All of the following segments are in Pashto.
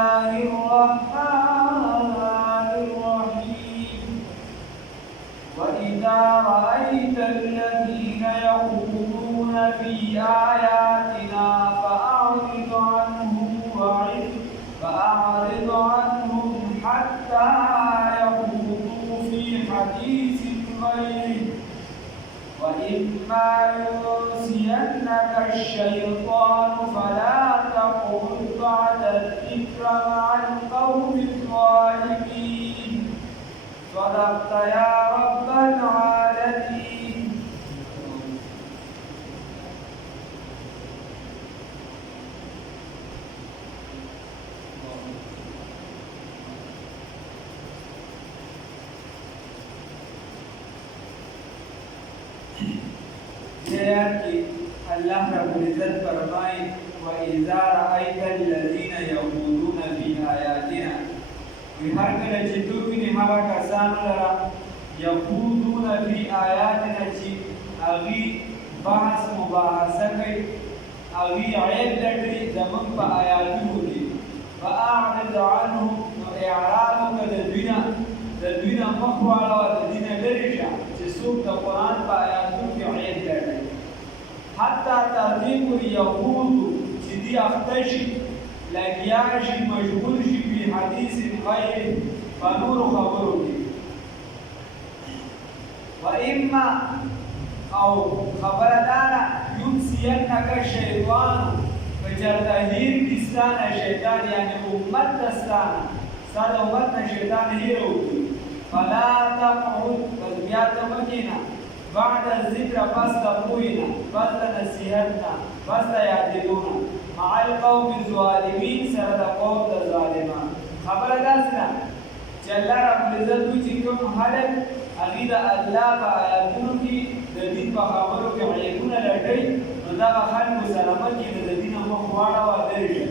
الله الرحمن الرحيم وإذا رأيت الذين يخوضون في آياتنا فأعرض عنهم حتى يخوضوا في حديث غيره وإما ينسينك الشيطان فلا تقعد بعد الذكر مع القوم الظالمين صدقت يا رب العالمين. कि अल्लाह रब्बुल इज्जत फरमाए वइज़ा रअयता الذين यखूदून फी आयातिना हर कले چې دوی نه هغه کسان لرا यखूदून फी आयातिना چې اغي بحث مباحثه کوي اغي عیب لټري زمون په آیاتونو کې فاعرض عنهم واعراضك الذين مخواله الذين لرجع چې څوک د قران په آیاتونو کې عیب لټري حتى ترتيب يقود سيدي اختشي لگياشي مشغول شي في حديث غير فنور خبره واما او خبردانا ينسينك الشيطان فجرتهير كستان الشيطان يعني امت دستان سال امتنا الشيطان هيرو فلا تقعد فزبيات مكينة بعد الذكر پس تقوینا پس نصیحتنا پس یادیدونا مع القوم الظالمین سره د قوم د ظالمان خبره داسنه چې الله رب العزت چې کوم حالت هغه د الله په آیاتونو کې د دین په خبرو کې عیبونه لټي نو دا خلکو سلامت کې د دین مخ واړه و درځي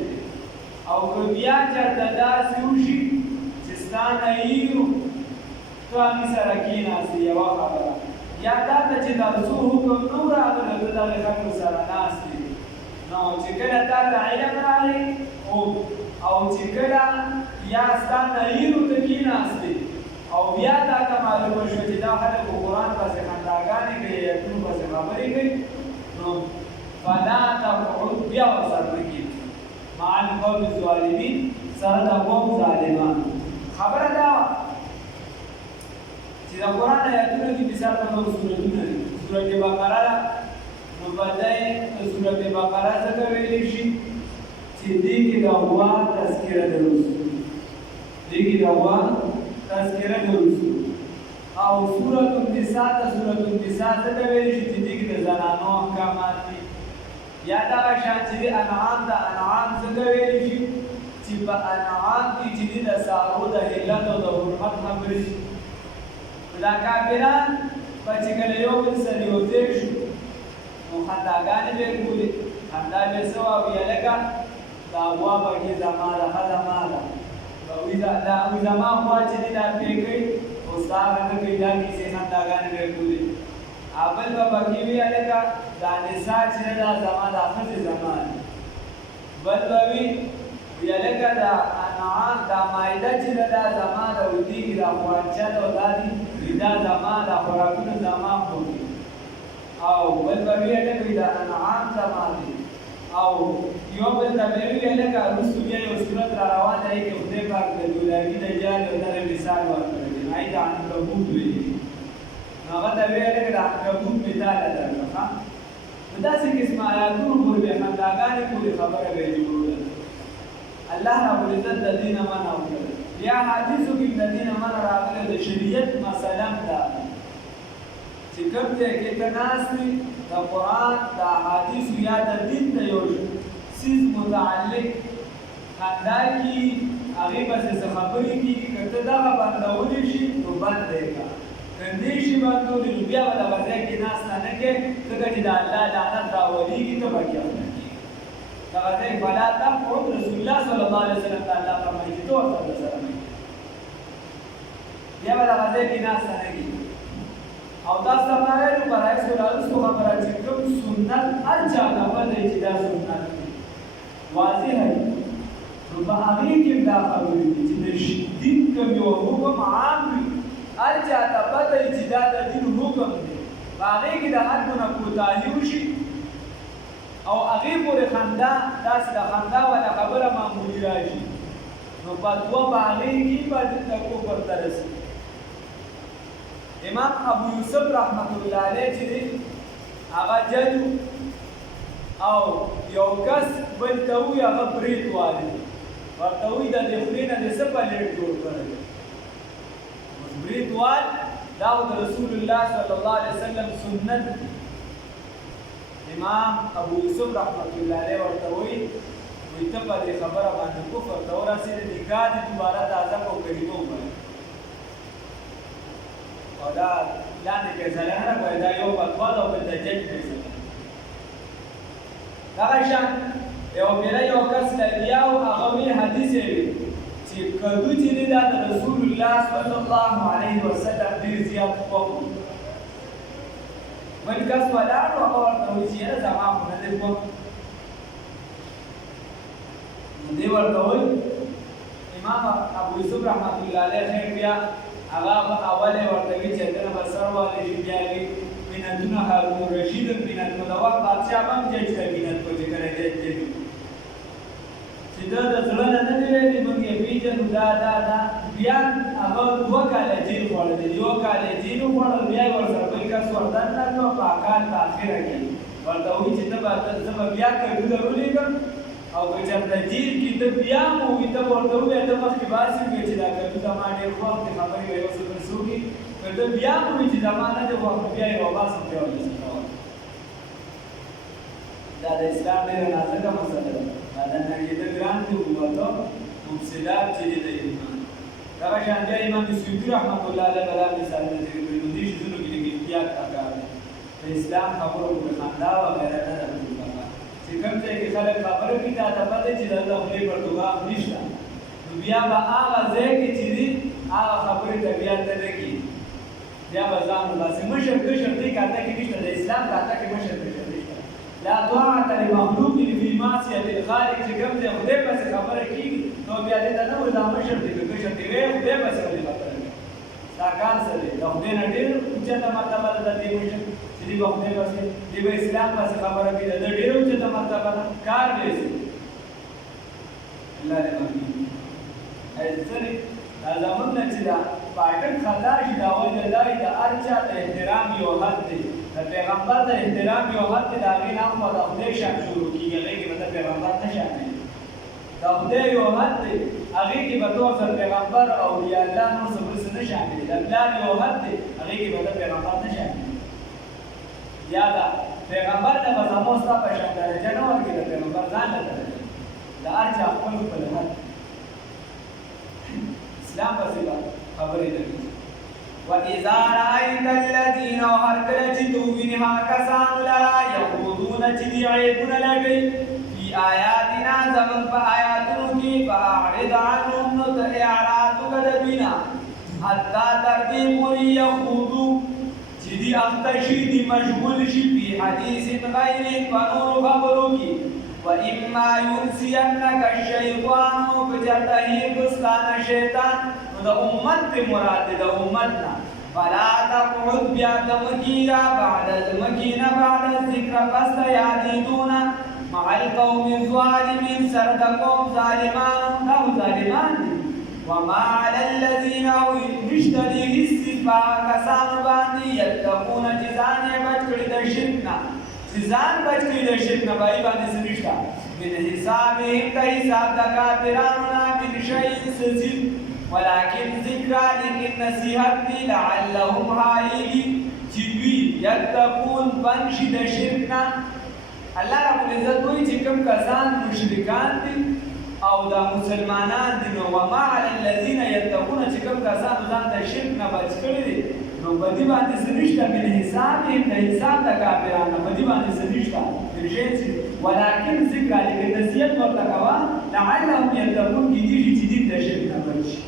او که بیا چرته داسې وشي چې ستانه یو تو هغې سره کېناستې یوه خبره یا دا ته چې دا څو حکم نو راغلی ته دغې خلکو سره ناست دي نو چې کله تا ته علم راغی او چې کله یا ستا نهیرو ته کېناستې او بیا تا ته معلومه شوه چې دا خلک په قرآن پسې خنداګانې کوي ایتونو پسې خبرې کوي نو فلا تقعد بیا ورسره مه کېنه مع القوم الظالمین سره د قوم ظالمان خبره دا وه چې د قرآن آیاتونو کې مثال په نورو سورتونه دي سورت بقره ده نو بدای د سورت بقره څخه ویلی شي چې دې کې د الله تذکره د رسول دې کې د الله تذکره د رسول او سورت النساء د سورت النساء څخه ویلی شي چې دې کې د زنانو احکامات دي یا دا شان چې انعام د انعام څخه ویلی شي چې په انعام کې چې د سارو د حلت او د حرمت خبرې دا کافران چې کله یو بل سره یو ځای شو نو خنداګانې به یې کولې خندا به یې څه وه ویل لکه دا غوا بګې زما ده ښه زما ده وایي زما غوا چې دی دا پرې کوي او ستا هغه نه کوي دا کیسې خنداګانې به یې کولې بل به بګې ویل لکه دا نسا چې ده دا زما دا ښځې زما ده بل به وي ویل لکه دا انعام دا مایده چې ده دا زما ده ودېږي دا خوارچه ده او دا دي دا زما دا خوراکونه زما خوري او بل به ویې لکه دا انعام زما دي او یو بل ته به ویې لکه وروستو بیا یو صورت را روان دی کې خدای پاک د دولابي د جال او دغه مثال ورکړی دی هغې د عنکبوت ویلي نو هغه ته ویې لکه د عنکبوت مثال یې درکړه ښه نو داسې قسمه آیاتونو پورې به خنداګانې پورې خبره به یې جوړوله الله رب العزت د دې نه منع وکړه یا حدیثو کې د دې نه منع راغلی د شریعت مثلا دا چې کوم ځای کې ته ناست وي د قرآن د احادیثو یا د دین د یو څیز متعلق خندا کېږي هغې پسې څه خبرې کېږي که ته دغه بندولی شي نو بند دی که دې شي بندولی نو بیا به دغه ځای کې ناسته نه کوې ځکه چې د الله لعنت راولېږي ته به کېږي دغه ځای فلا تقعد رسول الله صلی الله علیه وسلم ته الله فرمایي چې ته ورسره سره نه بیا به دغه ځای کې ناسته نه کېږي او تاسو ته ما ویلو برعکس ولاړوستو خبره چې کوم سنت هر چا ته پته دی چې دا سنت دی واضح دی نو نو په هغې کې دا خبرې دي چې د دین کوم یو حکم عام وي هر چا ته پته وي چې دا د دین حکم دی په هغې کې د حدو نه کوتاهي وشي او هغې پورې خندا داسې د خندا والا خبره معمولي راشي نو فتوا په هغې کې به د کفر ته رسي امام ابو یوسف رحمت الله علیه چې دی هغه جج او یو کس بل ته وایي هغه برید والي ورته وایي د دې خولې نه دې څه پلیټ جوړ کړی اوس برید وال دا د رسول الله صلی الله علیه وسلم سنت امام ابو یوسف رحمت الله علیه ورته وایي ته په دې خبره باندې کفر ته ورسېدې نکاح دې دوباره تازه کړو کلمه ووایه او دا لاندې فیصله نه کوي دا یو فتوا ده او بل د جج فیصله دغه شان یو پیره یو کس لګیا او هغه ویل حدیث یې چې کدو چې دی دا د رسول الله صلی الله علیه وسلم ډېر زیات خوښ بل کس ولاړ او هغه ورته وایي چې یاره زما خو نه دی خوښ نو دی ورته وایي امام ابو یوسف رحمت الله علیه خیر بیا هغه اول ورته وی چې دغه بسر والے بیا وی مینتونه هارون رشید مینت نو وخت بادشاہ هم جج کړي کو چې کړي جج چې دا د زړه نه دی ویلي موږ یې پیژنو دا بیا هغه دوه کاله جیل خوړل یو کال جیل خوړل بیا ورسره بل کس وردان نه نو په کال په اخره کې ورته وی چې ته بیا کړو درولېږم او که چېرته جیل کې ته بیا مو وي ته ورته ووایې ته مخکې باسي وې چې دا کدو زما ډېر خوښ دی خبرې به یو څه پسې وکړي که ته بیا مو وي چې زما نه دی خوښ بیا یې وباسم بیا ورسره کوم دا د اسلام ډېره نازکه مسله ده دا د نړېده ګران دي ووته مفسدات چې دي د ایمان دغه شان بیا امام سیوطي رحمت الله علیه بلا مثالونه ذکر کړي نو دې شیزونو کې لږ احتیاط پکار دی د اسلام خبرو په خندا وغیره نه ده چې کوم ځای کې خلک خبره کوي دا ته پته چې دا د خولې پر دوغاف نشته نو بیا به هغه ځای کې چې دي هغه خبرې ته بیا ته نه کېږي بیا به ځان وباسي مشر کشر دې کاته کې نشته د اسلام کاته کې مشر کشر نشته لا طاعة لمخلوق في معصية الخالق چې کوم ځای خدای پسې خبره کېږي نو بیا دې ته نه وایي دا مشر دی که کشر دی وایي خدای پسې ولې خبره کوي دا کار څه دی د خدای نه ډېر اوچته مرتبه ده د دې مشر چې دی په خدای پسې دی به اسلام پسې خبره کوي دا ډېر اوچته مرتبه ده کار دی الله دې مخکې ایسری دا زمونږ نه چې دا پاټک خطا شي دا وجه دا د هر چا د احترام یو حد دی د پیغمبر د احترام یو حد دی د هغې نه هم به د خدای شان شروع کېږي هغې کې به د پیغمبر نه شامل د خدای یو حد دی هغې کې به تو سر پیغمبر او یا الله نور څه بل څه نه شامل د پلار یو حد دی هغې کې به د پیغمبر نه شامل یا دا پیغمبر ته به زموږ ستا په شان درجه نه ورکړي د پیغمبر ځان له درجه د هر چا خپل خپل حد اسلام پسې به خبرې لري وَإِذَا رَأَيْتَ الَّذِينَ وَهَرْكَلَ جِتُوِنِهَا كَسَانُ لَرَا يَخُوضُونَ جِدِعِبُنَ لَگَيْ فِي آيَاتِنَا زَمَنْ فَآيَاتُنُ كِي فَأَعْرِضْ عَنْهُمْ نُتَ إِعْرَاضُكَ دَبِنَا حَتَّى تَرْبِي قُلِ يَخُوضُوا جدي أختشي دي مشغول شي في حديث غير فنور خبرك وإما ينسينك الشيطان بجرته بستان الشيطان ده أمت مراد ده أمتنا فلا تقعد بياتمكينا بعد المكينة بعد الذكر فاستياديدون مع القوم الظالمين سردكم ظالمان أو ظالمان وما على الذين يشتريه السفاء كسان باندي يتقون جزان بچکڑی در شرکنا جزان بچکڑی در شرکنا بائی باندی سنشتا من حسابهم كحساب دكاتراننا من شيء سزيد ولكن ذكرى لكن نصيحت لعلهم هائلي جدوی يتقون بنشی در شرکنا اللہ رب العزت وی چکم کسان مشرکان دی او دا مسلمانان دي نو وما على الذين يتقون چې کوم کسانو ځان د شرک نه بچ کړي دي نو په دې باندې څه نشته من حسابهم د حساب د کافرانو په دې باندې څه نشته ولكن ذکر لیکن نصیحت ورته کوه لعلهم يتقون کېدی شي چې دې د شرک نه بچ شي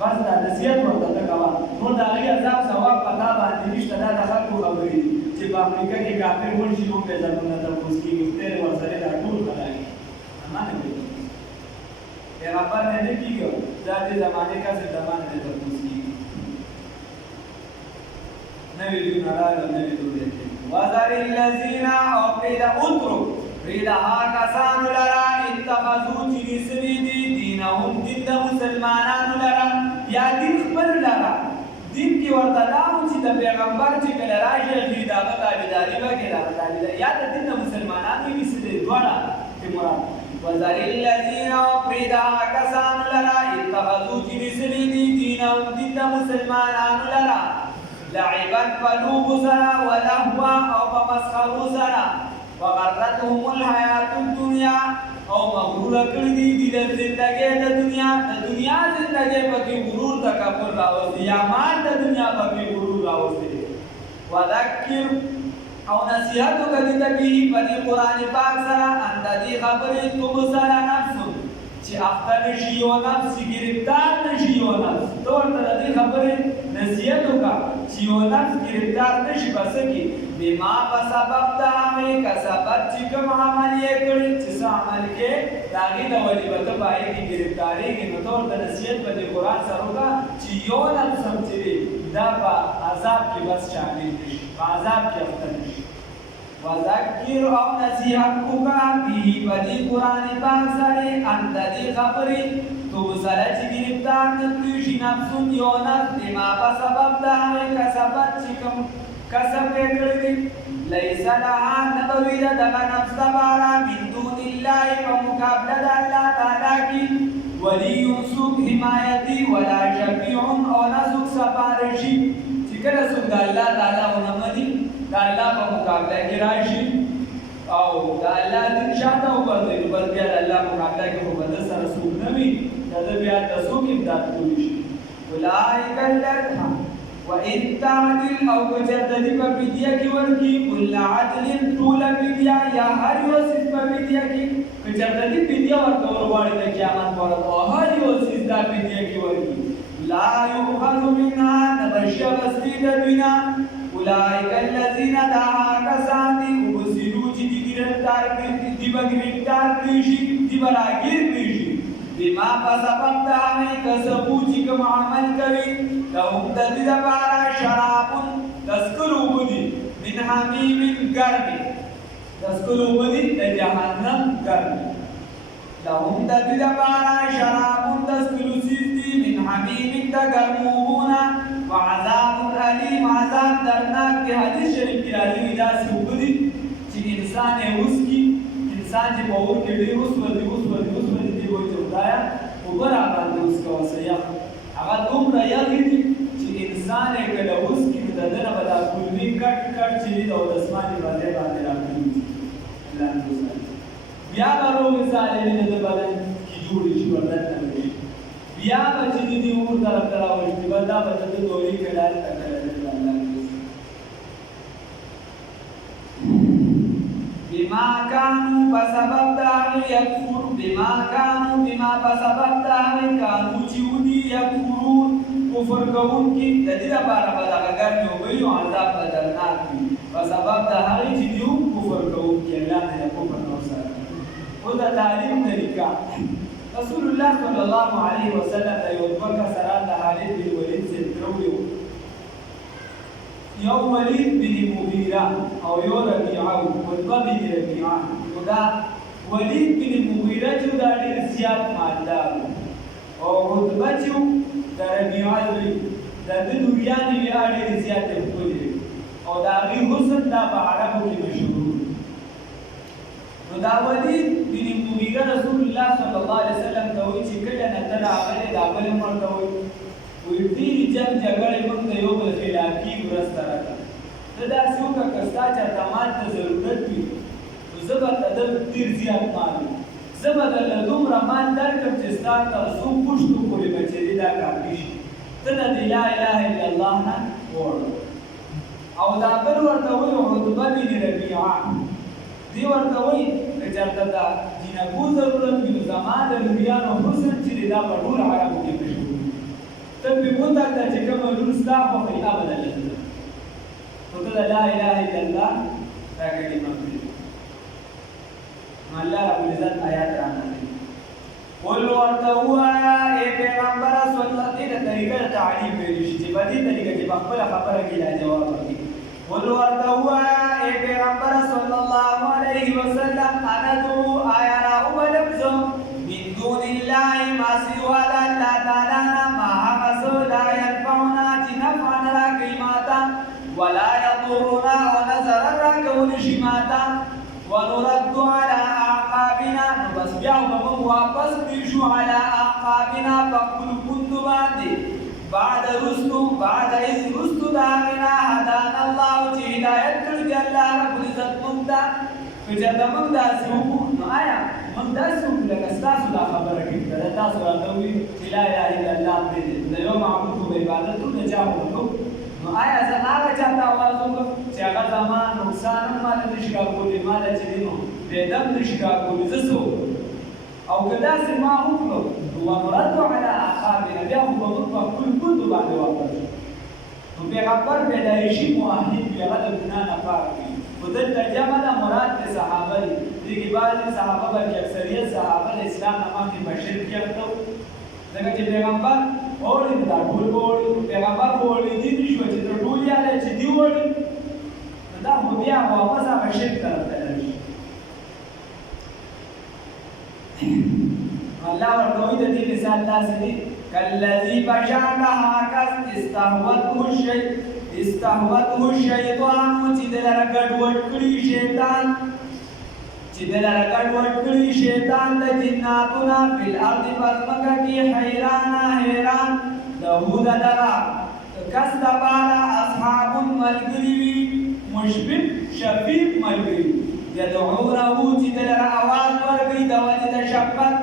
بس دا نصیحت ورته کوه نو د هغې عذاب ثواب په تا باندې نشته دا د خلکو خبرې دي چې په امریکا کې کافر ونشي هم به ځانونه تپوس کېږي خدای ورسره دا ټول خلک امانه کوي پیغمبر نه کیږي دا د زمانه کا څه زمانه د تفوس کیږي نوی دون راغله نوی دون وذر الذين او پیدا اترو پیدا ها کسان لرا اتخذوا چنسلی دی دینهم دین د مسلمانانو لرا یا دین خپل لرا دین کی ورته داو چې د پیغمبر چې کله راشي چې داغه تابعداري وکړي تابعداري یا د دین د مسلمانانو مثل دواړه چې مراد وذر الذين پیدا ها کسان لرا اتخذوا چنسلی دی دینهم دین د مسلمانانو لرا لعبا فلوب سرا ولهوا او بمسخرو سرا وغرتهم الحیات الدنیا او مغرور کړی دی د زندګۍ د دنیا زندګۍ پکې غرور تکبر راوستي یا مال د دنیا پکې غرور راوستي وذکر او نصیحت وکړي د به په قرآن پاک سره ان د دې خبرې تو سره نفس چې اختر شي او نفس گرفتار نشي او نفس تو ورته د دې خبرې نصیحت وکړه چې او نفس گرفتار نشي بس کې بما په سبب د هغه کسبت چې کوم عمل یې کړی چې څه عمل کې داغه د وجبته پای کې گرفتاری کې نو تور د نصیحت په قرآن سره وکړه چې یو نفس هم چې دا په عذاب کې بس شامل نشي په عذاب کې اخته نشي وذکر او نصیحت وکړه به په قرآن پاک سره ان د دې خبرې تو سره چې گرفتار نه کړي نفس یو نفس بما په سبب د هغه کسبت چې کوم کسب کړی لیس لها نبوی دغه نفس دبارا من دون الله په مقابله د الله تعالی کې ولی سوک حمایتی ولا شفیع او نسوک سفارشی چې کله څوک د الله تعالی ونمني د الله په مقابله کې راشي او د الله دین شاته وګرځي نو بس بیا د الله مقابله کې په بدل سره څوک نه وي دا بیا د څوک امداد کوي شي اولئک الذین وإن تعدل أو كجردد فبديا کی ورکی كل عدل طول بديا یا هر وسیز فبديا کی کجردد بديا ورکور واړی د قیامت پر او هر وسیز دا بديا کی ورکی لا يؤخذ منها نبشا بسید بنا اولئک الذين دعا کسانی وبسلو چې دی گرفتار کړي دی براگیر کړي بما فسبب د هغې کسبو چې کوم عمل کوي لهم د دې لپاره شراب تذکر اوبه دي من حمیم ګرمې تذکر اوبه دي د جهنم ګرمې لهم د دې لپاره شراب تذکر څیز دي من حمیم د ګرمو اوبو نه وعذاب علیم عذاب دردناک د حدیث شریف کې راځي داسې اوبه دي چې انسان یې وڅښي انسان چې په اور کې ډېر وسوځي دی وایي چې خدایه اوبه راباندې وڅښه سیخ هغه دومره یخې دي چې انسان یې کله وڅښي نو د ده نه به دا کولمې کټ چې دي او د اسمان باندې راپرېوځي لاندې وساتي بیا به روغې سالمې د بدن کې جوړې شي بدن ته وشي بیا به چې دي اور طرف ته راوشي بس دا به د ده دورې کې لاندې ته بما كانوا بسبب داغي يكفر بما بسبب داغي كانوا چودي يكفرون کفر کون کی ددی دا بارا بداغا گرمی ہو گئی عذاب بدلناک کی بسبب داغي چې دیو کفر کون کی اللہ نے کفر نو سره او دا تعلیم طریقہ رسول الله صلی الله علیه وسلم دا یو دوکا سره د حالت بن ولید سے ترویو یو ولید بن مغیره او یو ربیعه عتبه بن ربیعه دا ولید بن مغیره چې دا ډېر زیات مالدار او عتبه چې د ربیعه زوی د ده لوریانې بیا ډېرې زیاتې ښکلې او د هغې حسن دا په عربو کې مشهور نو دا ولید بن مغیره رسول الله صلی الله علیه وسلم ته وایي چې کله نه ته راغلی دا بل هم ورته وایي وی ډېرې جنګ جګړې موږ ته یو بل خلاف کېږي مرسته راکړه ته داسې وکړه که ستا چېرته مال ته ضرورت وي نو زه به ته ډېر زیات مال وي زه به درله دومره مال درکړم چې ستا تر څو پوښتو پورې به چې دا کافي شي ته نه د لا اله الا الله نه ووړه او دا بل ورته وایي عتبه بن ربیعه دې ورته وایي که چېرته د جینکو ضرورت وي نو زما د لوریانو حسن چې دی دا په ټول عربو کې مشهور تب بموتك تجكم الرسل وفي أبدا لله وقال لا إله إلا الله لا كلمة ما الله رب العزت آيات رانا قل ورته ووایه ای پیغمبره صلی الله دې ته طریقه د تعلیم ویلی شي چې په دې طریقه چې په خپله خبره کې دا جواب ورکړي قل ورته ووایه ای پیغمبره صلی الله علیه وسلم اندعو آیا راوبلم زه من دون الله ما سوا د الله تعالی نه ما هغه څه لا ینفعنا چې نفع نه راکوي ماته ولا يضرنا او نه ضرر راکولی شي ماته ونرد على اعقابنا بس بیا به موږ واپس کړو على اعقابنا په خپلو پوندو باندې بعد اذ رستو د هغې نه هدانا الله چې هدایت کړي دی الله رب العزت موږ ته که چېرته موږ داسې وکړو نو آیا موږ داسې وکړو لکه ستاسو دا خبره ټیک ده تاسو راته ووایي چې لا اله الا الله پرېږدئ د یو معبود په عبادت د چا وکړو نو آیا زه هغه چا ته اواز وکړم چې هغه زما نقصان هم ماته نه شي راکولی ماته چې دی نو بېدم نه شي راکولی زه څه وکړم او که داسې ما وکړو نو ونرد على اعقابنا بیا خو به موږ په خپلو پوندو باندې واپس نو پیغمبر پیدایشي موحد وي هغه د ګناه نه پاک وي خو دلته جمع ده مراد د صحابه دي دې کې بعضې صحابه بلکې اکثریت صحابه د اسلام نه مخکې په شرک کې اخته وو ځکه چې پیغمبر اوړي دا ټول به اوړي پیغمبر به اوړېدي نه شوه چې تر ټول یاده چې دي اوړي نو دا خو بیا واپس هغه شرک طرف ته لاړ شي الله ورته وایي د دې مثال داسې دی کالذي بشان هغه کس استهوته الشیطان چې د لره ګډوډ کړي شیطان چې د لره ګډوډ کړي شیطان د جناتونه فی الارض په ځمکه کې حیران له د دغه کس دپاره اصحاب ملګري وي مشفق شفیق ملګري یدعونه چې د لره اواز ورکوي د ولې د شفقت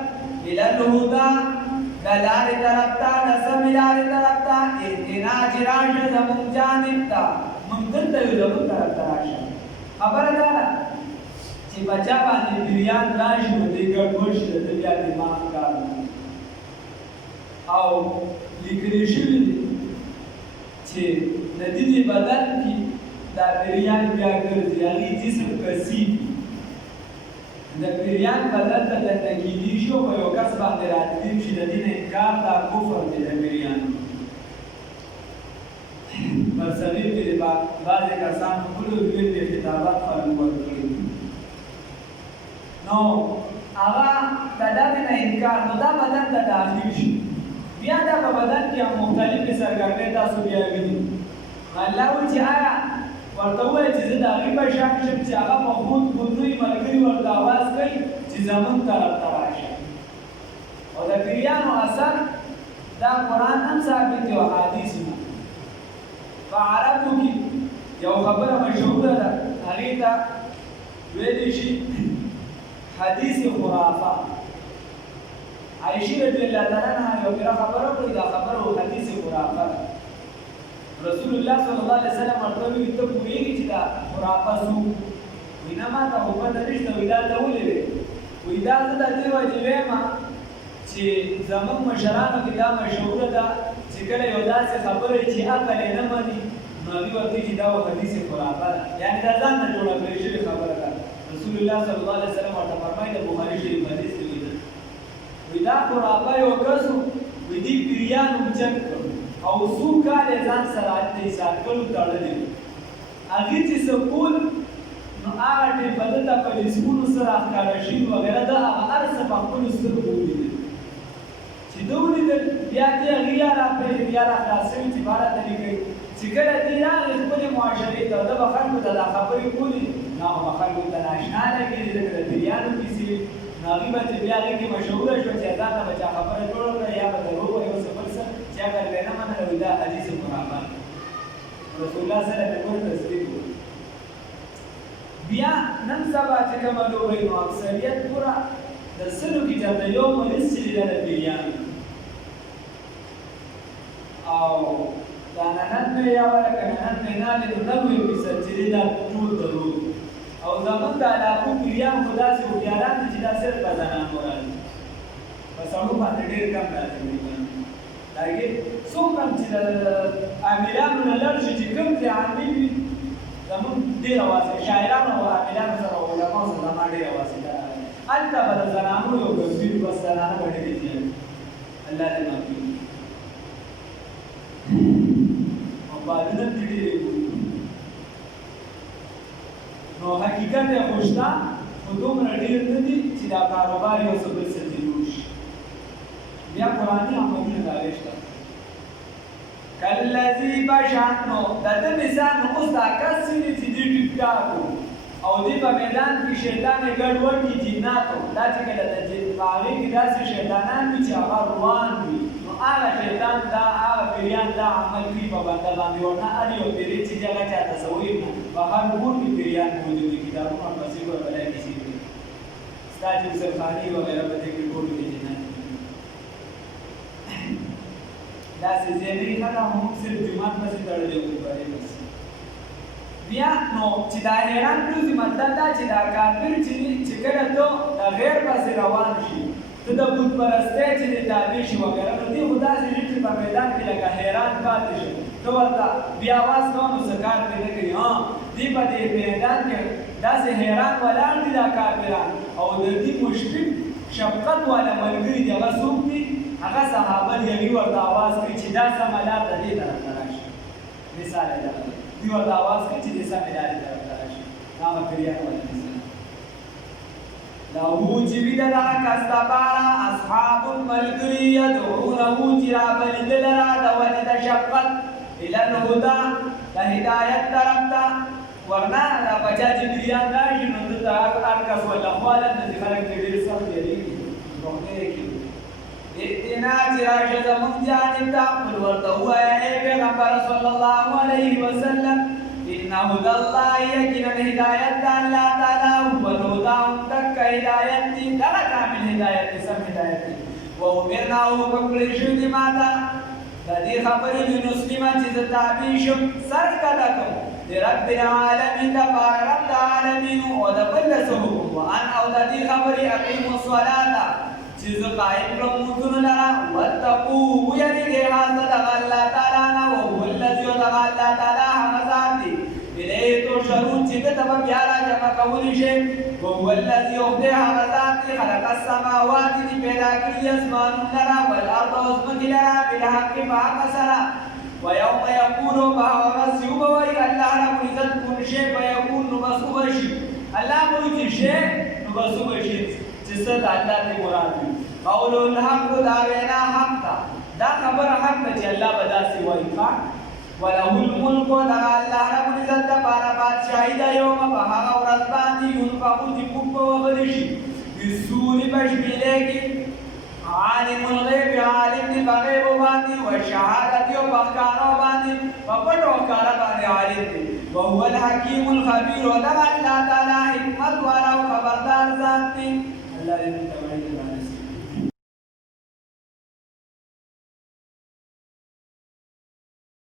الی الهدی د لارې طرف ته د سمې لارې طرف ته اهدنا چې راشه زموږ جانب ته موږ دلته یو زموږ طرف ته راشه خبره دا ده چې بچا باندې پیریان راشي نو دی ګډوډ شي د بیا دماغ کار نه او لیکلی شوي دي چې د دې بدن کې دا پیریان بیا ګرځي هغې جسم کثیف د پیریان بدن ته دننه کیدی شي او په یو کس باندې راتللی شي د دې نه انکار دا کفر دی د پیریانو برصغیر کې د بعضې کسانو خپلو دوی د خطابات خلک ورکړي نو هغه د دغې نه انکار نو دا بدن ته داخل شي بیا دا په بدن کې هم مختلفې سرګرمۍ تاسو بیا وینئ الله وایي چې آیا ورته ووایه چې زه د هغې په شان شم چې هغه په خود خودروي ملګري ورته اواز کوي چې زمونږ طرف ته راشه او د پیریانو اثر دا قرآن هم ثابت دی او حدیثونه په عربو کې یو خبره مشهوره ده هغې ته ویلی شي حدیث خرافه عایشې رضی الله تعالی عنها یو پېره خبره کړې دا خبره حدیث خرافه ده رسول الله صلی الله علیه وسلم ورته وویل ته پوهېږې چې دا خرافه څوک وایي نه ما ته خو پته نشته وایي دا ته ولې وې وایي دا زه د دې وجې ویمه چې زموږ مشرانو کې دا مشهوره ده چې کله یو داسې خبره چې عقل یې نه مني نو هغوی ورته چې دا حدیث خرافه ده یعنې دا ځان نه جوړه کړې شوې خبره ده رسول الله صلی الله علیه وسلم ورته فرمایي د بخاري شریف حدیث کې وایي دا خرافه یو کس وایي دې پیریانو اوچت کړ او څو کاله ځان سره د ساتلو تړلې هغې چې څه کول نو هغه ټیم به دلته په ډسکونو سره ښکاره شي وغیره دا هغه هر څه په خپلو سترګو ولیدل چې ده ولیدل بیا دې هغې یا راپرېږدي یا راخلاصوي چې باره طریقه کوي چې کله دې راغلې خپلې معاشرې ته ده به خلکو ته دا خبرې کولې نو هغه به خلکو ته ناشنا لګېږي ځکه د پیریانو کیسې نو هغې به چې بیا هغې کې مشهوره شوه چې ځان ته به چا خبره جوړه کړه یا به دروغ وایي او څه بل څه چې اگر به نه منله وایي دا حدیث خرافه رسول الله صلی الله علیه وسلم تصدیق وکړي بیا نن سبا چې کومه لوبه نو اکثریت پوره د سلو کې چېرته یو مریض چې دی دا د پیریانو او دا ننن مې یاوله که ننن مې نالې نو 90% چې دی دا ټول دروغ او زمونږ د علاقو پیریان خو داسې هوښیاران دي چې دا صرف په زنانو راځي په سړو باندې ډېر کم راځي د هغې څوک هم چې د امیرانو نه لږ شي چې کوم چې عامل وي زمونږ ډېره واسطه شاعرانو او عاملانو سره او علماو سره زما ډېره واسطه هلته به د زنانو یو ګمبیر بس زنانه به ډېرې زیاتې الله دې معافي وکړي او بادونه دې ډېرې ګوري نو حقیقت یې خو شته خو دومره ډېر نه دي چې دا کاروبار یو څه بل څه ته جوړ شي بیا قرآني عملونه د هغې شته کالذي بشان نو د ده مثال نو اوس دا کس چې دي ټیک ټاک او دې په میدان کې شیطان یې ګډوډ کړي جناتو دا چې کله د په هغې کې داسې شیطانان وي چې هغه روان وي نو هغه شیطان دا هغه پیریان دا عمل کوي په بنده باندې ورنه هر یو پیری چې هغه چا تصور نه په هر کور کې پیریان موجود دي کتابونه ورپسې به بلای کیسې کوي ستا چې سرخاني وغیره په دې کې ټول کې جنات داسې ځای نه وي ښه دا موږ صرف جومات پسې تړلی وو برې بس بیا نو چې دا حیران کړو مطلب دا چې دا کافر چې کله ته د غیر پسې روان شي ته د بت پرستۍ چې د تابع شي وغیره نو دې خو داسې شي چې په میدان کې لکه حیران پاتې شي ته ورته بیا اواز کوه نو څه کار پرې نه کوي دې په دې میدان کې داسې حیران ولاړ دي دا کافران او د دې مشفق شفقت والا ملګري دي هغه څوک دي هغه صحابه یې ورته اواز کوي چې دا سمه لار د دې طرف ته راشي مثال یې دا دی ورته اواز کوي چې دې سمه لارې طرف ته راشي هغه پیریان والا مثال له چې وي د دغه کس دپاره اصحاب ملګري یدعونه چې رابلېدل را د وجې د شفقت الی الهدی د هدایت طرف ته ورنه دا بچا چې پیریان راشي نو دلته هر کس والله خواله داسې خلک ترې ډېر سخت یېرېږي روغتیا یې کوي ائتنا چې راشه زموږ جانب ته قل ورته ووایه ای پیغمبر صلی الله علیه وسلم ان هدى الله یقینا هدایت د الله تعالی هو الهدى دک هدایت دی دغه کامل هدایت دی سم هدایت دی وامرنا حکم کړی شوي دي ما ته د دې خبرې لنسلمه چې زه تابع شم سر ښکته کړم د رب العالمین دپاره رب د عالمینو او د بل څه حکم وان او د دې خبرې اقیمو الصلاة چې زه قایم کړم لمونځونه لره واتقوه ویریږئ هلته دغه الله تعالی نه وهو الذي دغه الله تعالی هغه ذات دی الیه تحشرون چې ده ته به بیا راجمع کولی شئ وهو الذي خدای هغه ذات دی خلق السماوات چې پیدا کړي اسمانونه لره والارض او ځمکې لره بالحق په حق سره ویوم یقول په هغه ورځ چې وبوایي الله رب العزت کن شی فیکون نو بس وبه شي الله به وایي چې شی نو بس وبه شي چې څه د الله ته مراد وي قول الحق دا وینا حق ده دا خبره حق ده چې الله به داسې وایي وله الملک دغه الله رب العزت دپاره بادشاهي ده یوم په هغه ورځ باندې ینفخو چې پوک به وهلی شي بالصور په شپېلۍ کې عالم الغیب عالم دی په غیبو باندې والشهادت او په ښکارو باندې په پټو ښکاره باندې عالم دی وهو الحکیم الخبیر دغه الله تعالی حکمت والا او خبردار ذات دی الله دې موږ ته